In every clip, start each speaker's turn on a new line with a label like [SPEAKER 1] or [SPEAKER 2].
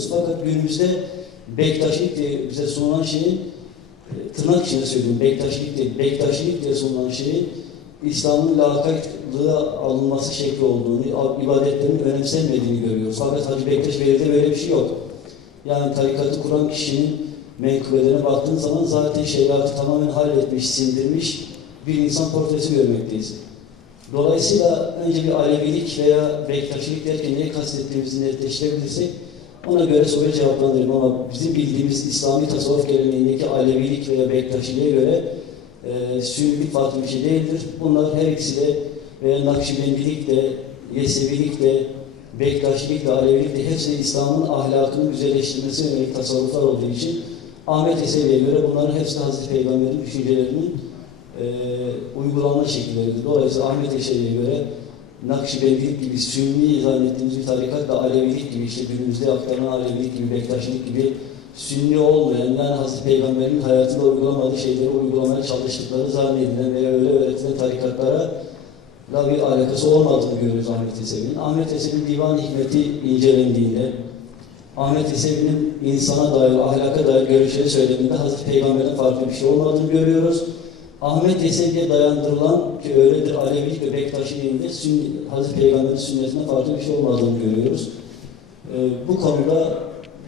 [SPEAKER 1] görüyoruz. Fakat günümüzde Bektaşilik diye bize sunulan şeyin e, tırnak içinde söylüyorum Bektaşilik değil, Bektaşilik diye sunulan şeyin İslam'ın lakaytlığa alınması şekli olduğunu, ibadetlerin önemsenmediğini görüyoruz. Fakat Hacı Bektaş Veli'de böyle bir şey yok. Yani tarikatı kuran kişinin menkıbelerine baktığın zaman zaten şeriatı tamamen halletmiş, sindirmiş bir insan portresi görmekteyiz. Dolayısıyla önce bir Alevilik veya Bektaşilik derken neyi kastettiğimizi netleştirebilirsek ona göre soruyu cevaplandırırım ama bizim bildiğimiz İslami tasavvuf geleneğindeki Alevilik veya Bektaşiliğe göre e, Sünnilik farklı bir şey değildir. Bunlar her ikisi de veya Nakşibendilik de, Yesevilik de, Bektaşilik de, Alevilik de hepsi İslam'ın ahlakını güzelleştirmesine yönelik tasavvuflar olduğu için Ahmet Yesevi'ye göre bunların hepsi Hazreti Peygamber'in düşüncelerinin e, uygulanma şekilleridir. Dolayısıyla Ahmet Yesevi'ye göre Nakşibendilik gibi Sünni zannettiğimiz bir tarikatla Alevilik gibi işte günümüzde aktarılan Alevilik gibi, Bektaşilik gibi Sünni olmayan yani Hazreti Peygamber'in hayatında uygulamadığı şeyleri uygulamaya çalıştıkları zannedilen veya öyle öğretilen tarikatlara da bir alakası olmadığını görüyoruz Ahmet Yesevi'nin. Ahmet Yesevi'nin divan hikmeti incelendiğinde Ahmet Yesevi'nin insana dair, ahlaka dair görüşleri söylediğinde Hazreti Peygamber'in farklı bir şey olmadığını görüyoruz. Ahmet Yesevi'ye dayandırılan ki öyledir Alevilik ve Bektaşiliğinde sünni, Hazreti Peygamber'in sünnetine farklı bir şey olmadığını görüyoruz. Ee, bu konuda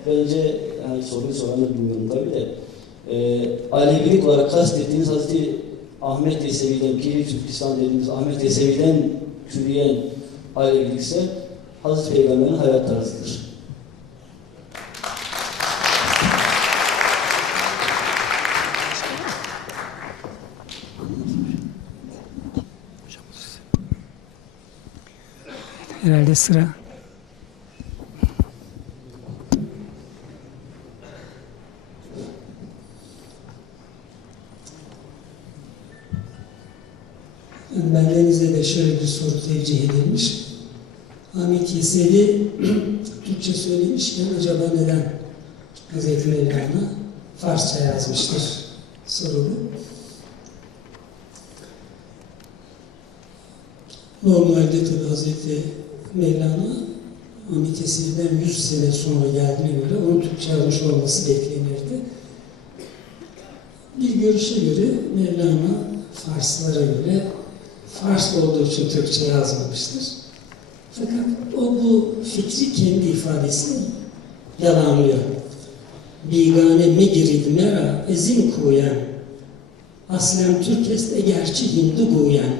[SPEAKER 1] bence yani soruyu soran da bilmiyorum tabii de e, Alevilik olarak kastettiğimiz Hazreti Ahmet Yesevi'den, Piri Türkistan dediğimiz Ahmet Yesevi'den türeyen Alevilik ise Hazreti Peygamber'in hayat tarzıdır.
[SPEAKER 2] Herhalde sıra.
[SPEAKER 3] Bendenize de şöyle bir soru tevcih edilmiş. Ahmet Yesevi Türkçe söylemişken acaba neden Hazreti Mevlana Farsça yazmıştır sorulu. Normalde tabi Hazreti Mevlana Ahmet Yesevi'den 100 sene sonra geldiğine göre onun Türkçe yazmış olması beklenirdi. Bir görüşe göre Mevlana Farslara göre Fars olduğu için Türkçe yazmamıştır. Fakat o bu fikri kendi ifadesini yalanlıyor. Bigane megirid mera ezin kuyen Aslen Türk est egerçi Hindu guyen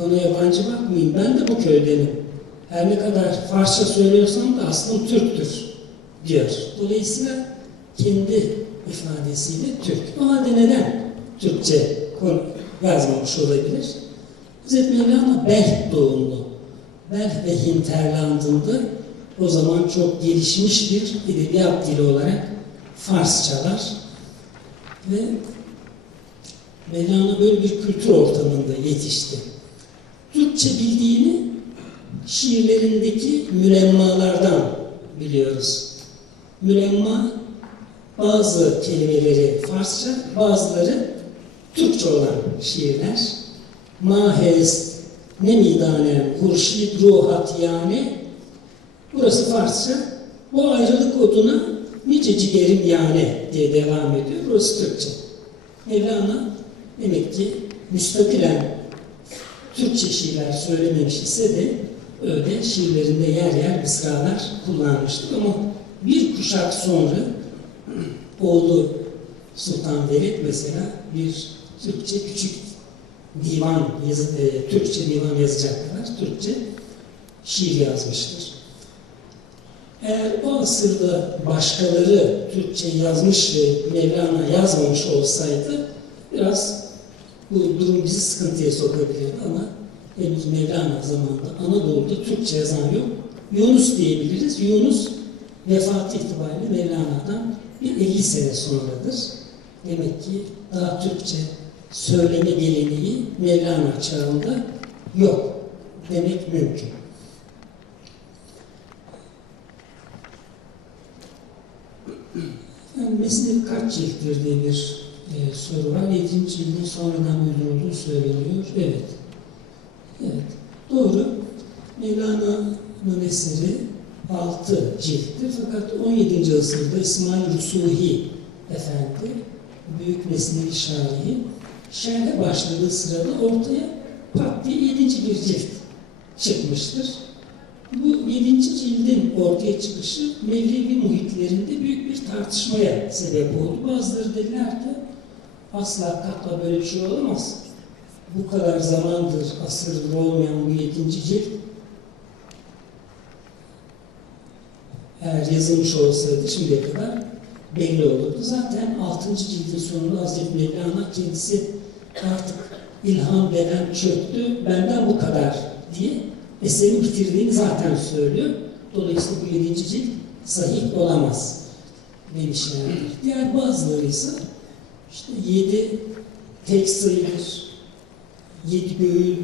[SPEAKER 3] Bana yabancı bakmayın, ben de bu köydenim. Her ne kadar Farsça söylüyorsam da aslım Türktür diyor. Dolayısıyla kendi ifadesiyle Türk. O halde neden Türkçe yazmamış olabilir? Hazreti Mevlana Belh doğumlu. Belh ve Hinterland'ında o zaman çok gelişmiş bir edebiyat dili olarak Farsçalar ve Mevlana böyle bir kültür ortamında yetişti. Türkçe bildiğini şiirlerindeki mülemmalardan biliyoruz. Mülemma bazı kelimeleri Farsça, bazıları Türkçe olan şiirler. Mahez, Nemidanem, Hurşid, Ruhat yani burası Farsça. Bu ayrılık oduna nice cigerim yani diye devam ediyor. Burası Türkçe. Mevlana demek ki müstakilen Türkçe şiirler söylememiş ise de öyle şiirlerinde yer yer mısralar kullanmıştır. Ama bir kuşak sonra oğlu Sultan Velid mesela bir Türkçe küçük divan, yazı, e, Türkçe divan yazacaklar, Türkçe şiir yazmıştır. Eğer o asırda başkaları Türkçe yazmış ve Mevlana yazmamış olsaydı biraz bu durum bizi sıkıntıya sokabilirdi ama henüz Mevlana zamanında Anadolu'da Türkçe yazan yok. Yunus diyebiliriz. Yunus vefatı itibariyle Mevlana'dan bir 50 sene sonradır. Demek ki daha Türkçe söyleme geleneği Mevlana çağında yok demek mümkün. Yani mesele kaç cilttir diye bir e, soru var. 7. cildin sonradan uydurulduğu söyleniyor. Evet. Evet. Doğru. Mevlana'nın eseri altı cilttir. Fakat 17. asırda İsmail Rusuhi Efendi, büyük mesnevi şairi, şerhe başladığı sırada ortaya pat diye yedinci bir cilt çıkmıştır. Bu yedinci cildin ortaya çıkışı Mevlevi muhitlerinde büyük bir tartışmaya sebep oldu. Bazıları dediler ki asla katla böyle bir şey olamaz. Bu kadar zamandır, asırdır olmayan bu yedinci cilt eğer yazılmış olsaydı şimdiye kadar belli olurdu. Zaten 6. cildin sonunda Hazreti Mevlana kendisi artık ilham veren çöktü, benden bu kadar diye eserin bitirdiğini zaten söylüyor. Dolayısıyla bu 7. cilt sahih olamaz demişlerdir. Diğer bazıları ise işte 7 tek sayıdır, 7 göğü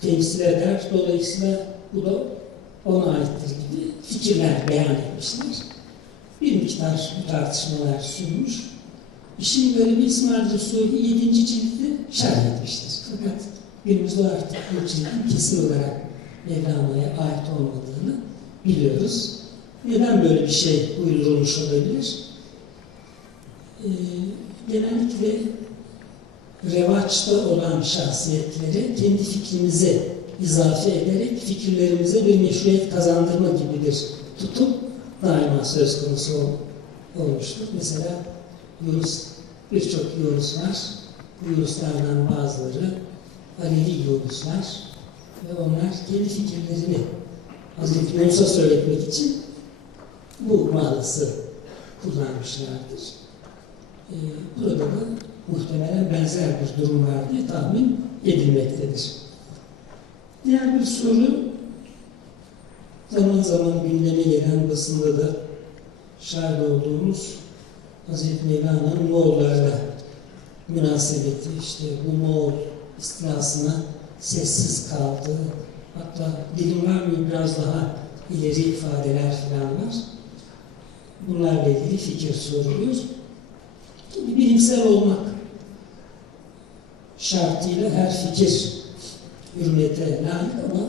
[SPEAKER 3] temsil eder. Dolayısıyla bu da ona aittir gibi fikirler beyan etmişler. Bir miktar tartışmalar sürmüş. İşin garibi İsmail Resulü 7. cildi şerh etmiştir. Fakat günümüzde artık bu cildin kesin olarak Mevlana'ya ait olmadığını biliyoruz. Neden böyle bir şey uydurulmuş olabilir? Ee, genellikle revaçta olan şahsiyetleri kendi fikrimize izafe ederek fikirlerimize bir meşruiyet kazandırma gibi bir tutum daima söz konusu ol- olmuştur. Mesela Yunus, birçok Yunus var. Yunuslardan bazıları Alevi Yunuslar ve onlar kendi fikirlerini Hazreti Yunus'a söyletmek için bu manası kullanmışlardır. Ee, burada da muhtemelen benzer bir durum var diye tahmin edilmektedir. Diğer bir soru zaman zaman gündeme gelen basında da şahit olduğumuz Hazreti Mevlana'nın Moğollarla münasebeti, işte bu Moğol istilasına sessiz kaldığı, hatta dilim var mı biraz daha ileri ifadeler falan var. Bunlarla ilgili fikir soruluyor. Bilimsel olmak şartıyla her fikir hürmete layık ama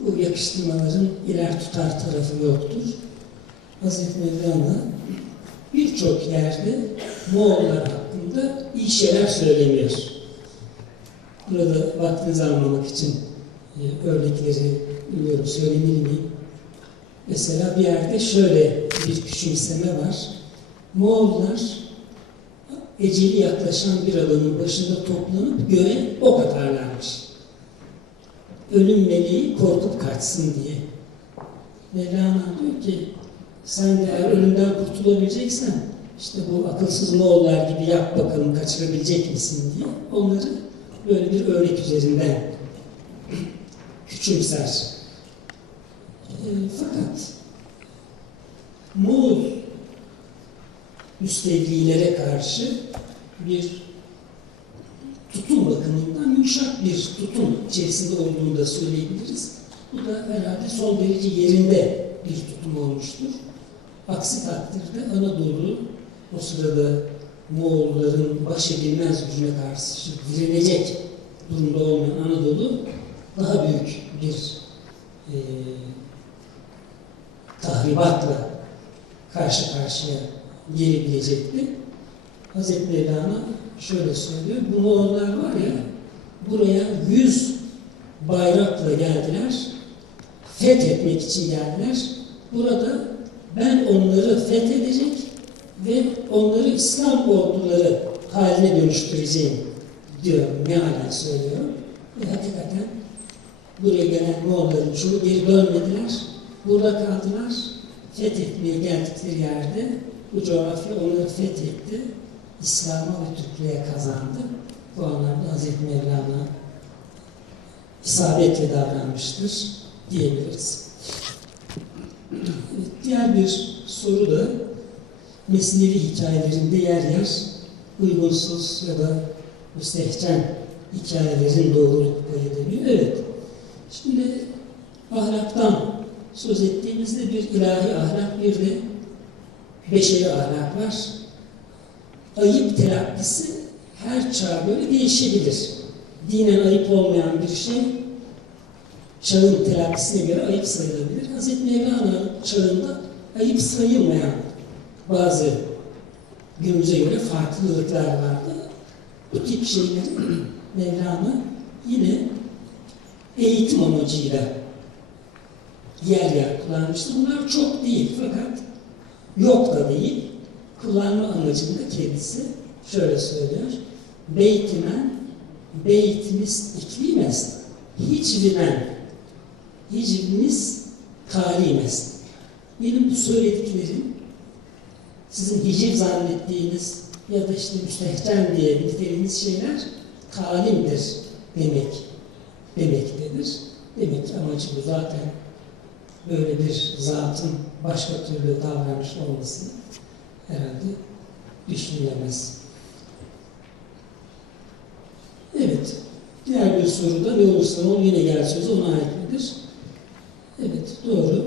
[SPEAKER 3] bu yakıştırmaların iler tutar tarafı yoktur. Hazreti Mevlana birçok yerde Moğollar hakkında iyi şeyler söylemiyor. Burada vaktinizi almamak için e, örnekleri bilmiyorum söylemeli miyim? Mesela bir yerde şöyle bir küçümseme var. Moğollar eceli yaklaşan bir adamın başında toplanıp göğe ok atarlarmış. Ölüm meleği korkup kaçsın diye. Mevlana diyor ki sen de eğer ölümden kurtulabileceksen işte bu akılsız Moğollar gibi yap bakalım kaçırabilecek misin diye onları böyle bir örnek üzerinden küçümser. E, fakat Moğol müstevlilere karşı bir tutum bakımından yumuşak bir tutum içerisinde olduğunu da söyleyebiliriz. Bu da herhalde son derece yerinde bir tutum olmuştur. Aksi takdirde Anadolu o sırada Moğolların baş edilmez gücüne karşı direnecek durumda olmayan Anadolu daha büyük bir e, tahribatla karşı karşıya gelebilecekti. Hazreti Mevlana şöyle söylüyor, bu Moğollar var ya, buraya yüz bayrakla geldiler, fethetmek için geldiler. Burada ben onları fethedecek ve onları İslam orduları haline dönüştüreceğim diyor, mealen söylüyor. Ve hakikaten buraya gelen Moğolların çoğu geri dönmediler, burada kaldılar, fethetmeye geldikleri yerde bu coğrafya onları fethetti. İslam'a ve Türklüğe kazandı. Bu anlamda Hazreti Mevlana isabetle davranmıştır diyebiliriz. Diğer bir soru da Mesnevi hikayelerinde yer yer uygunsuz ya da müstehcen hikayelerin doğruluk payı deniyor. Evet. Şimdi ahlaktan söz ettiğimizde bir ilahi ahlak, bir de beşeri ahlak var. Ayıp telakkisi her çağ böyle değişebilir. Dinen ayıp olmayan bir şey, çağın telakkisine göre ayıp sayılabilir. Hazreti Mevlana çağında ayıp sayılmayan bazı günümüze göre farklılıklar vardı. Bu tip şeyleri Mevlana yine eğitim amacıyla yer yer kullanmıştı. Bunlar çok değil fakat yok da değil. Kullanma amacında kendisi şöyle söylüyor. Beytimen beytimiz iklimez. Hicvimen hicvimiz talimez. Benim bu söylediklerim sizin hiciv zannettiğiniz ya da işte müstehcen diye nitelediğiniz şeyler talimdir demek demektedir. Demek ki amacı bu zaten böyle bir zatın başka türlü davranış olması herhalde düşünülemez. Evet. Diğer bir soruda ne olursa ol yine gel sözü ona ait midir? Evet, doğru.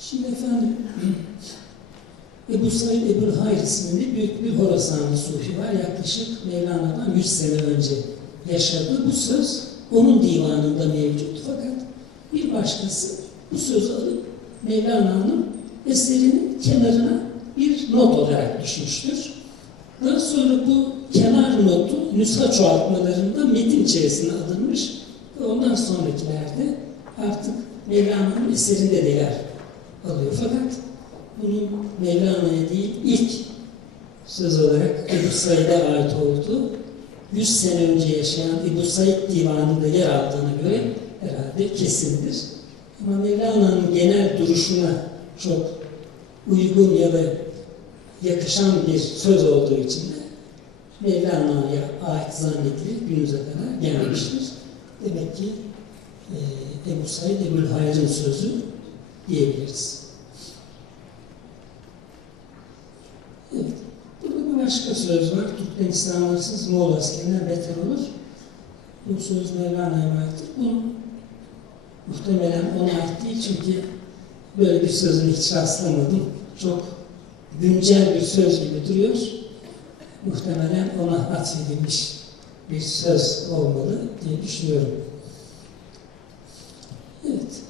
[SPEAKER 3] Şimdi efendim, Ebu Said Ebu'l Hayr isimli büyük bir Horasanlı Sufi var. Yaklaşık Mevlana'dan 100 sene önce yaşadı. Bu söz onun divanında mevcut. Bir başkası bu sözü alıp Mevlana'nın eserinin kenarına bir not olarak düşmüştür. Daha sonra bu kenar notu nüsha çoğaltmalarında metin içerisine alınmış ve ondan sonrakilerde artık Mevlana'nın eserinde de yer alıyor. Fakat bunun Mevlana'ya değil ilk söz olarak Ebu Said'e ait olduğu 100 sene önce yaşayan Ebu Said divanında yer aldığına göre herhalde kesindir. Ama Mevlana'nın genel duruşuna çok uygun ya da yakışan bir söz olduğu için de Mevlana'ya ait zannedilip günümüze kadar gelmiştir. Demek ki e, Ebu Said Ebu'l Hayr'ın sözü diyebiliriz. Evet. Burada bir başka söz var. Türk'ten İslam'sız Moğol askerinden beter olur. Bu söz Mevlana'ya aittir. Bu muhtemelen ona ait değil çünkü böyle bir sözünü hiç rastlamadım. Çok güncel bir söz gibi duruyor. Muhtemelen ona atfedilmiş bir söz olmalı diye düşünüyorum. Evet.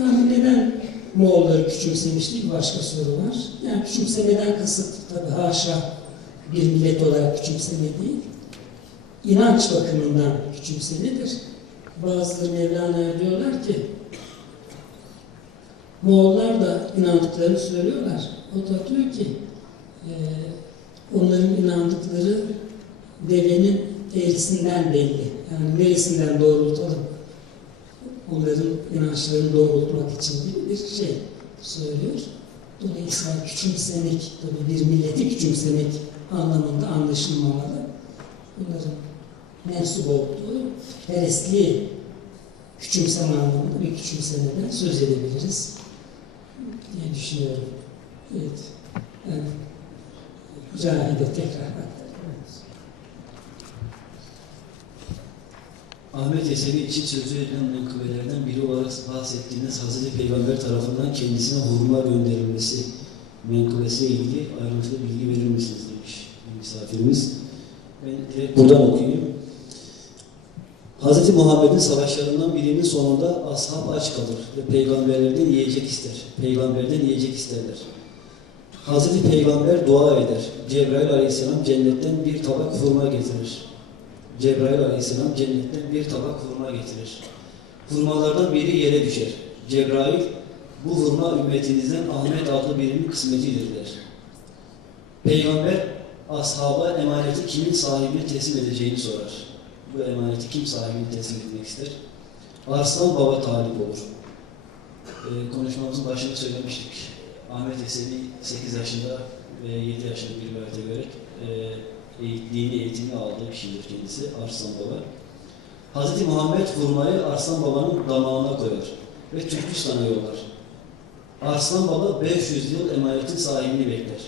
[SPEAKER 3] Yani neden Moğolları küçümsemişti? Bir başka soru var. Yani küçümsemeden kasıt tabi haşa bir millet olarak küçümseme değil. İnanç bakımından küçümsemedir. Bazıları Mevlana'ya diyorlar ki Moğollar da inandıklarını söylüyorlar. O da diyor ki e, onların inandıkları devenin eğrisinden belli. Yani neresinden doğrultalım onların inançlarını doğrultmak için gibi bir şey söylüyor. Dolayısıyla küçümsemek, tabii bir milleti küçümsemek anlamında anlaşılmamalı. Bunların mensup olduğu perestliği küçümseme anlamında bir küçümsemeden söz edebiliriz diye düşünüyorum. Evet. Yani, Cahide tekrar
[SPEAKER 1] Ahmet eseri için sözü edilen menkıbelerden biri olarak bahsettiğiniz Hazreti Peygamber tarafından kendisine hurma gönderilmesi menkıbesiyle ilgili ayrıntılı bilgi verir misiniz demiş misafirimiz. Ben direkt buradan okuyayım. Hz. Muhammed'in savaşlarından birinin sonunda ashab aç kalır ve peygamberlerden yiyecek ister. Peygamberden yiyecek isterler. Hazreti Peygamber dua eder. Cebrail aleyhisselam cennetten bir tabak hurma getirir. Cebrail aleyhisselam cennetten bir tabak hurma getirir. Hurmalardan biri yere düşer. Cebrail, bu hurma ümmetinizden Ahmet adlı birinin kısmetidir der. Peygamber, ashaba emaneti kimin sahibine teslim edeceğini sorar. Bu emaneti kim sahibine teslim etmek ister? Arslan baba talip olur. Ee, konuşmamızın başında söylemiştik. Ahmet Esedi 8 yaşında ve 7 yaşında bir rivayete göre e, dini eğitimi aldığı kişidir kendisi Arslan Baba. Hz. Muhammed hurmayı Arslan Baba'nın damağına koyar ve Türkistan'a yollar. Arslan Baba 500 yıl emanetin sahibini bekler.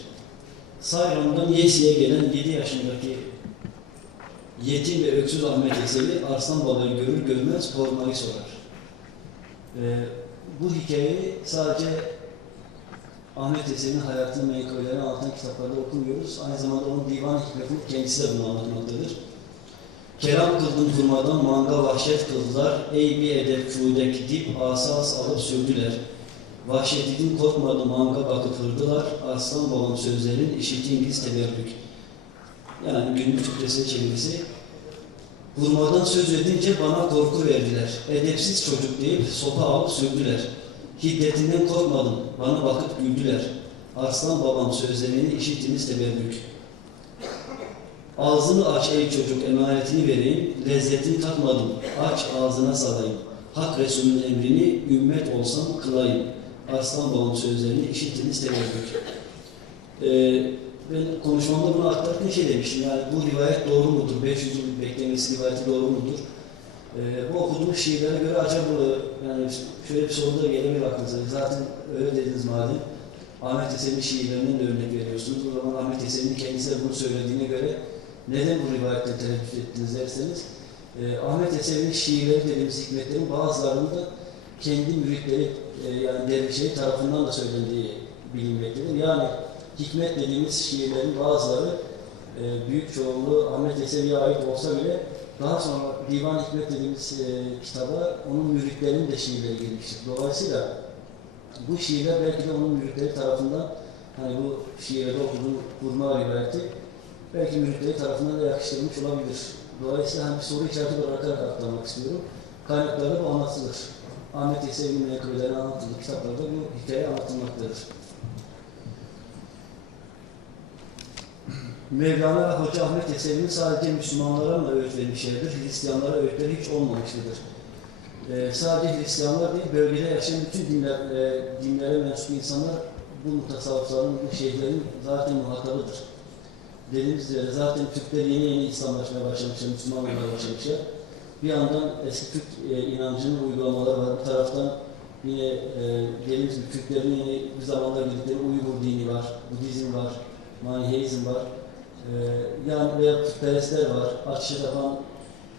[SPEAKER 1] Sayran'dan Yesi'ye gelen 7 yaşındaki yetim ve öksüz Ahmet Eseli Arslan Baba'yı görür görmez hurmayı sorar. Ee, bu hikayeyi sadece Ahmet Eser'in hayatını menkıbelerini anlatan kitaplarda okumuyoruz. Aynı zamanda onun divan hikmetini kendisi de bunu anlatmaktadır. Kelam kıldım durmadan manga vahşet kıldılar. Ey bir edep kudek dip asas alıp sürdüler. Vahşetinden korkmadı manga bakıp hırdılar. Arslan babam sözlerin işitingiz teberrük. Yani günlük Türkçesi çevirisi. Vurmadan söz edince bana korku verdiler. Edepsiz çocuk deyip sopa alıp sürdüler. Hiddetinden korkmadım, bana bakıp güldüler. Arslan babam sözlerini işittiniz teberrük. Ağzını aç ey çocuk emanetini vereyim, lezzetini tatmadım, aç ağzına salayım. Hak Resulünün emrini ümmet olsam kılayım. Arslan babam sözlerini işittiniz teberrük. Ee, ben konuşmamda bunu aktarırken şey demiştim, yani bu rivayet doğru mudur, 500 yıl beklemesi rivayeti doğru mudur? Ee, bu okuduğum şiirlere göre acaba yani şöyle bir soru da gelebilir aklınıza. Zaten öyle dediniz madem. Ahmet Yesevi'nin şiirlerinden de örnek veriyorsunuz. O zaman Ahmet Yesevi'nin kendisi de bunu söylediğine göre neden bu rivayetle tereddüt ettiniz derseniz e, Ahmet Yesevi'nin şiirleri dediğimiz hikmetlerin bazılarında kendi müritleri e, yani dervişleri tarafından da söylendiği bilinmektedir. Yani hikmet dediğimiz şiirlerin bazıları e, büyük çoğunluğu Ahmet Yesevi'ye ait olsa bile daha sonra Divan Hikmet dediğimiz e, kitaba onun müritlerinin de şiirleri girmiştir. Dolayısıyla bu şiirler belki de onun müritleri tarafından hani bu şiirde okuduğum kurma rivayeti belki müritleri tarafından da yakıştırılmış olabilir. Dolayısıyla hani bir soru işareti bırakarak aktarmak istiyorum. Kaynaklarda bu anlatılır. Ahmet Yesevi'nin menkıbeleri anlatılır. Kitaplarda bu hikaye anlatılmaktadır. Mevlana ve Hoca Ahmet Yesevi'nin sadece Müslümanlara mı öğüt vermişlerdir? Hristiyanlara öğütleri hiç olmamıştır. Ee, sadece Hristiyanlar değil, bölgede yaşayan bütün dinler, e, dinlere mensup insanlar bu mutasavvıfların, bu şeyhlerin zaten muhatabıdır. Dediğimiz üzere zaten Türkler yeni yeni İslamlaşmaya başlamışlar, Müslüman olmaya başlamışlar. Bir yandan eski Türk e, inancının uygulamaları var. Bir taraftan yine e, dediğimiz gibi Türklerin yeni bir zamanlar bildikleri Uygur dini var, Budizm var, Maniheizm var. E, yani veya Putperestler var, ateşe tapan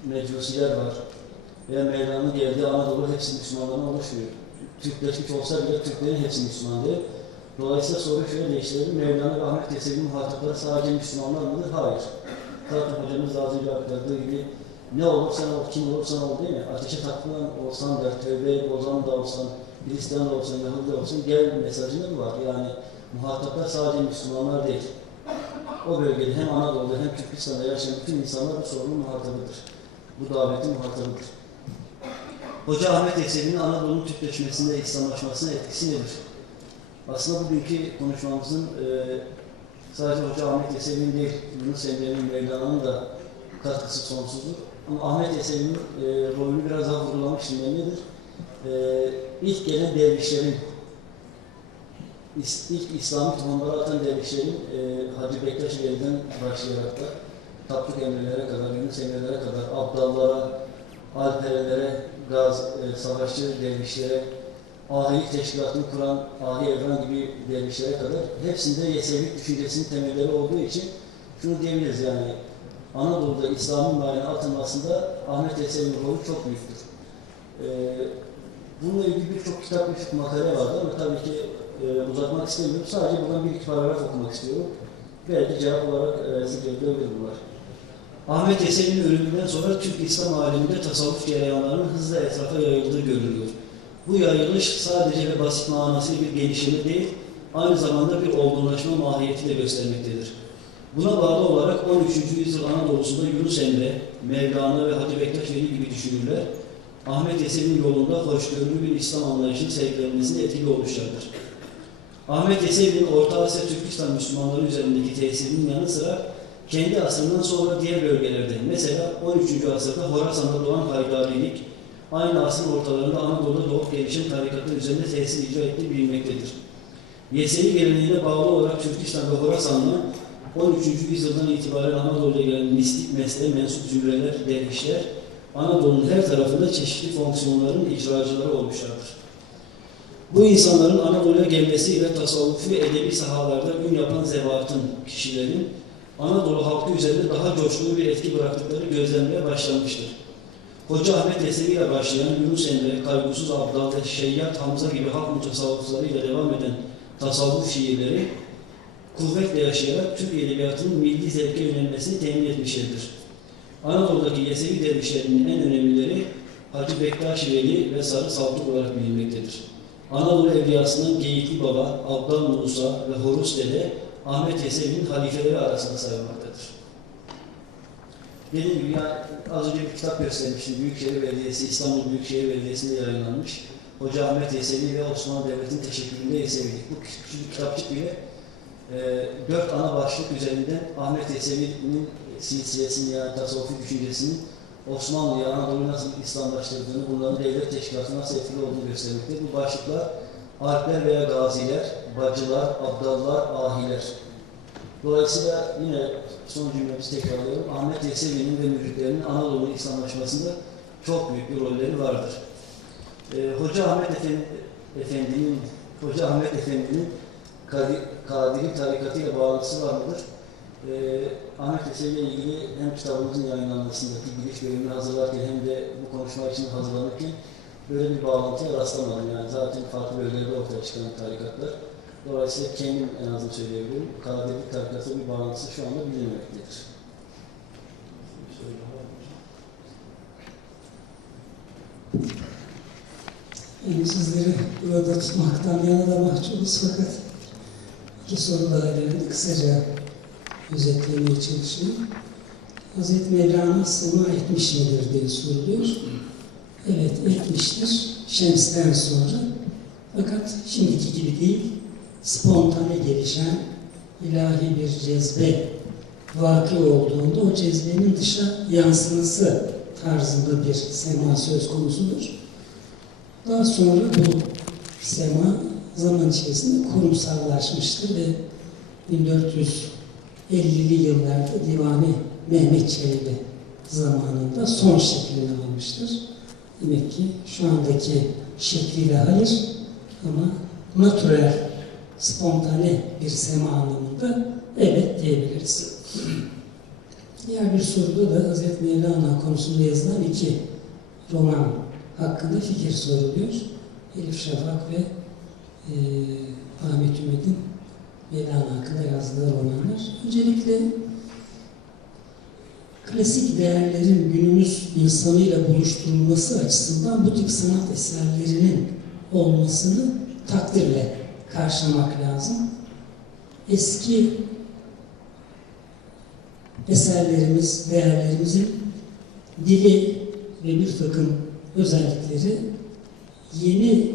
[SPEAKER 1] Mecusiler var. Veya Mevlana'nın geldiği Anadolu hepsi Müslümanlardan oluşmuyor. Türkleşmiş olsa bile Türklerin hepsi Müslüman. Dolayısıyla soruyu şöyle değiştirelim. Mevlana ve Ahmet Yesevi'nin muhatapları sadece Müslümanlar mıdır? Hayır. Zaten hocamız daha önce aktardığı gibi ne olursan ol, kim olursan ol değil mi? Ateşe takılan olsan da, tövbe bozan da olsan, Hristiyan da olsan, Yahudi de olsan gel mesajında mı var? Yani muhataplar sadece Müslümanlar değil. O bölgede hem Anadolu'da hem Türkistan'da yaşayan bütün insanlar bu sorunun muhatabıdır. Bu davetin muhatabıdır. Hoca Ahmet Yesevi'nin Anadolu'nun Türkleşmesinde, İslamlaşmasına etkisi nedir? Aslında bugünkü konuşmamızın e, sadece Hoca Ahmet Yesevi'nin değil, Yunus Emre'nin, Mevlana'nın da katkısı sonsuzdur. Ama Ahmet Yesevi'nin e, rolünü biraz daha vurgulamıştım. Yani nedir? E, ilk gelen dervişlerin, ilk İslami tohumları atan dervişlerin e, Hacı Bektaş Veli'den başlayarak da Tapduk Emre'lere kadar, Yunus Emre'lere kadar, Abdallara, Alperelere, gaz, e, savaşçı dervişlere, ahilik teşkilatını kuran Ahi Evran gibi dervişlere kadar hepsinde Yesevilik düşüncesinin temelleri olduğu için şunu diyebiliriz yani Anadolu'da İslam'ın mayına atılmasında Ahmet Yesevi'nin rolü çok büyüktür. Ee, bununla ilgili birçok kitap, birçok makale vardı ama tabii ki uzatmak istemiyorum. Sadece buradan bir iki paragraf okumak istiyorum. Belki cevap olarak e, zikredilebilir bunlar. Ahmet Yesevi'nin ölümünden sonra Türk İslam aleminde tasavvuf cereyanlarının hızla etrafa yayıldığı görülüyor. Bu yayılış sadece ve basit manasıyla bir gelişimi değil, aynı zamanda bir olgunlaşma mahiyeti de göstermektedir. Buna bağlı olarak 13. yüzyıl Anadolu'sunda Yunus Emre, Mevlana ve Hacı Bektaş Veli gibi düşünürler, Ahmet Yesevi'nin yolunda hoşgörülü bir İslam anlayışının sergilenmesinde etkili olmuşlardır. Ahmet Yesevi'nin Orta Asya Türkistan Müslümanları üzerindeki tesirinin yanı sıra kendi asrından sonra diğer bölgelerde, mesela 13. asırda Horasan'da doğan Haydarilik, aynı asrın ortalarında Anadolu'da doğup gelişen tarikatlar üzerinde tesir icra ettiği bilinmektedir. Yesevi geleneğine bağlı olarak Türkistan ve Horasan'la 13. yüzyıldan itibaren Anadolu'ya gelen mistik mesleğe mensup zümreler, dervişler, Anadolu'nun her tarafında çeşitli fonksiyonların icracıları olmuşlardır. Bu insanların Anadolu'ya gelmesiyle tasavvufi edebi sahalarda ün yapan zevatın, kişilerin Anadolu halkı üzerinde daha coşkulu bir etki bıraktıkları gözlenmeye başlanmıştır. Hoca Ahmet Yesevi ile başlayan Yunus Emre, Kaygusuz Abdal ve Şeyyat Hamza gibi halk mutasavvıflarıyla devam eden tasavvuf şiirleri kuvvetle yaşayarak Türk edebiyatının milli zevke yönelmesini temin etmişlerdir. Anadolu'daki Yesevi dervişlerinin en önemlileri Hacı Bektaş Veli ve Sarı Saltuk olarak bilinmektedir. Anadolu Evliyası'nın Geyikli Baba, Abdal Musa ve Horus Dede Ahmet Yesevi'nin halifeleri arasında sayılmaktadır. Dediğim gibi az önce bir kitap göstermiştim. Büyükşehir Belediyesi, İstanbul Büyükşehir Belediyesi'nde yayınlanmış. Hoca Ahmet Yesevi ve Osmanlı Devleti'nin teşekküründe Yesevi'lik. Bu küçük kitapçık bile e, dört ana başlık üzerinden Ahmet Yesevi'nin silsilesini yani tasavvufi düşüncesinin Osmanlı'yı, Anadolu'yu nasıl İslamlaştırdığını, bunların devlet teşkilatına nasıl etkili olduğunu göstermekte. Bu başlıklar Alpler veya Gaziler, Bacılar, Abdallar, Ahiler. Dolayısıyla yine son cümlemizi tekrarlıyorum. Ahmet Yesevi'nin ve müritlerinin Anadolu'nun İslamlaşmasında çok büyük bir rolleri vardır. Ee, Hoca Ahmet Efendi, Efendi'nin Hoca Ahmet Efendi'nin Kadi- Kadiri tarikatıyla bağlantısı var mıdır? Ahmet Yesevi ile ilgili hem kitabımızın yayınlanmasındaki giriş bölümünü hazırlarken hem de bu konuşma için hazırlanırken böyle bir bağlantıya rastlamadım. Yani zaten farklı bölgelerde ortaya çıkan tarikatlar. Dolayısıyla kendim en azından söyleyebilirim. Kadiri tarikatı bir bağlantısı şu anda bilinmektedir.
[SPEAKER 3] Yani sizleri burada tutmaktan yana da mahcubuz fakat iki soru daha geldi. Kısaca özetlemeye çalışayım. Hazreti Mevlana sema etmiş midir diye soruluyor. Evet etmiştir. Şems'ten sonra. Fakat şimdiki gibi değil, spontane gelişen ilahi bir cezbe vakı olduğunda o cezbenin dışa yansıması tarzında bir sema söz konusudur. Daha sonra bu sema zaman içerisinde kurumsallaşmıştır ve 1450'li yıllarda Divani Mehmet Çelebi zamanında son şeklini almıştır. Demek ki şu andaki şekliyle hayır ama natürel, spontane bir sema anlamında evet diyebiliriz. Diğer bir soruda da Hz. Mevlana konusunda yazılan iki roman hakkında fikir soruluyor. Elif Şafak ve e, Ahmet Ümid'in Mevlana hakkında yazdığı romanlar. Öncelikle klasik değerlerin günümüz insanıyla buluşturulması açısından bu tip sanat eserlerinin olmasını takdirle karşılamak lazım. Eski eserlerimiz, değerlerimizin dili ve bir takım özellikleri yeni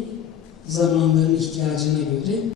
[SPEAKER 3] zamanların ihtiyacına göre